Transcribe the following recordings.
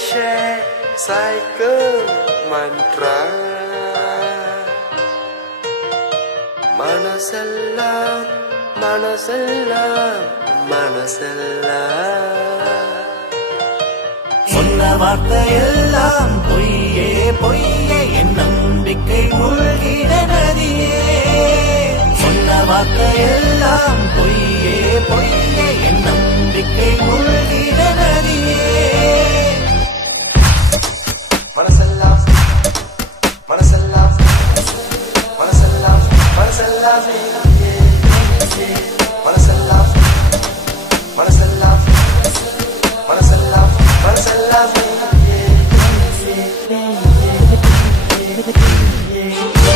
share cycle mantra மனசெல்லாம் மனசெல்லாம் மனசெல்லாம் சொன்ன வார்த்தையெல்லாம் பொய்யே பொய்யே என் நம்பிக்கை மூழ்கிட நதியே சொன்ன வார்த்தையெல்லாம் பொய்யே பொய்யே என் நம்பிக்கை மூழ்கிட நதியே மனசெல்லாம் மனசெல்லாம் மனசெல்லாம் மனசெல்லாம் மனசெல்லாம் மனசெல்லாம் மனசெல்லாம் மனசெல்லாம்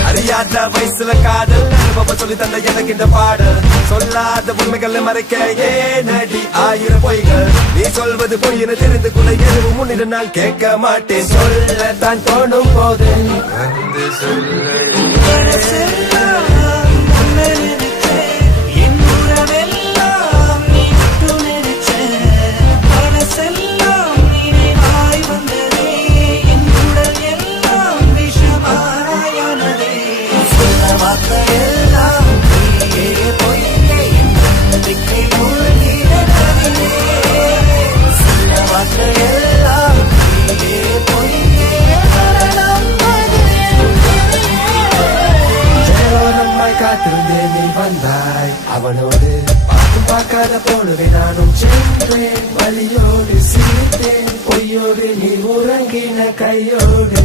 அறியாத வயசுல காதல் அனுபவம் சொல்லி தந்த எனக்கு இந்த பாடல் சொல்லாத உண்மைகளை மறைக்க ஏனடி ஆயிரம் பொய்கள் நீ சொல்வது பொய்னு தெரிந்து கொள்ள எதுவும் முன்னிட நான் கேட்க மாட்டேன் சொல்லத்தான் தோணும் போது வந்து சொல்ல வார்த்தையெல்லாம் பொய்யே பொய்யே என் நம்பிக்கை மூழ்கிட நதியே சொன்ன வார்த்தையெல்லாம் பொய்யே பொய்யே மரணம் அது நம்மாய் காத்திருந்தே நீ வந்தாய் அவனோடு பார்த்தும் பார்க்காத போலவே நானும் சென்றேன் வழியோடு சிரித்தேன் பொய்யோடு நீ உறங்கின கையோடு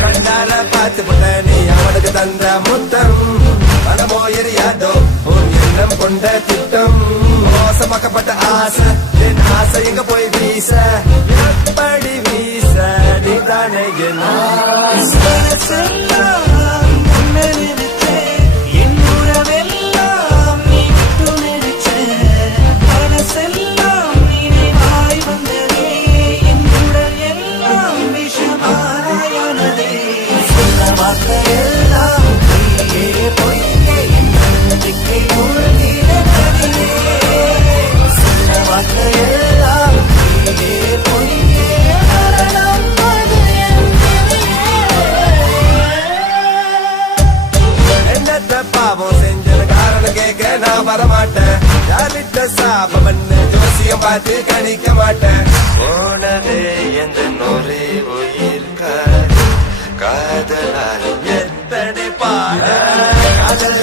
கண்ணார பார்த்து போட்ட நீ அவனுக்கு தந்த முத்தம் பணமோ எரியாதோ உன் எண்ணம் கொண்ட திட்டம் மோசமாக்கப்பட்ட ஆசை என் ஆசை எங்க போய் வீச எப்படி வீச நீ தானே என்ன வார்த்தையெல்லாம் பொய்யே பொய்யே என் நம்பிக்கை மூழ்கிட நதியே சொன்ன வார்த்தையெல்லாம் பொய்யே பொய்யே மரணம் அது என்னத்த பாவம் செஞ்சது காரணம் கேட்க நான் வரமாட்டேன் யாரிட்ட சாபம் ஜோசியம் பார்த்து கணிக்க மாட்டேன் போனதே எந்த நொரே உயிர் காதலால் எத்தனை பாட காதல்